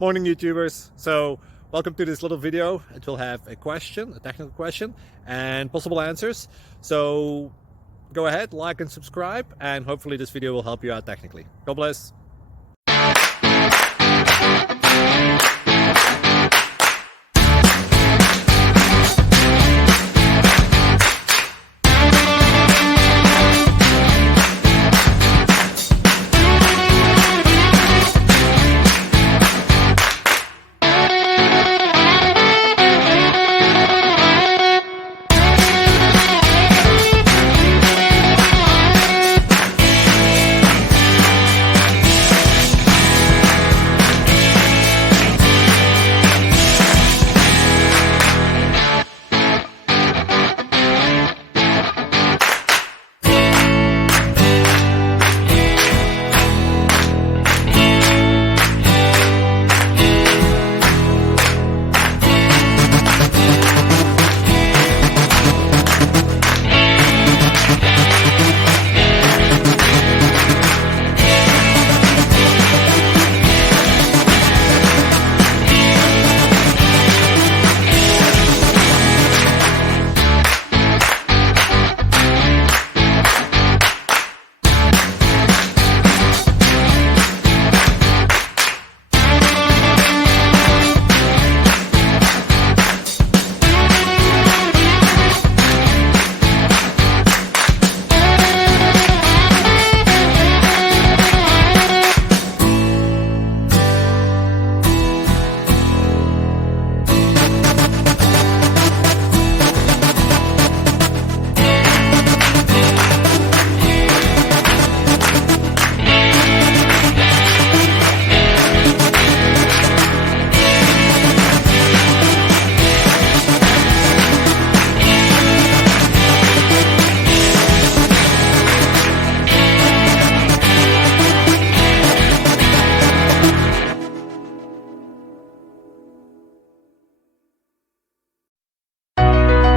Morning YouTubers. So welcome to this little video. It will have a question, a technical question, and possible answers. So go ahead, like and subscribe, and hopefully this video will help you out technically. God bless.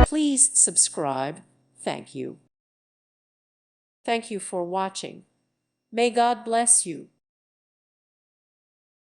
Please subscribe. Thank you. Thank you for watching. May God bless you.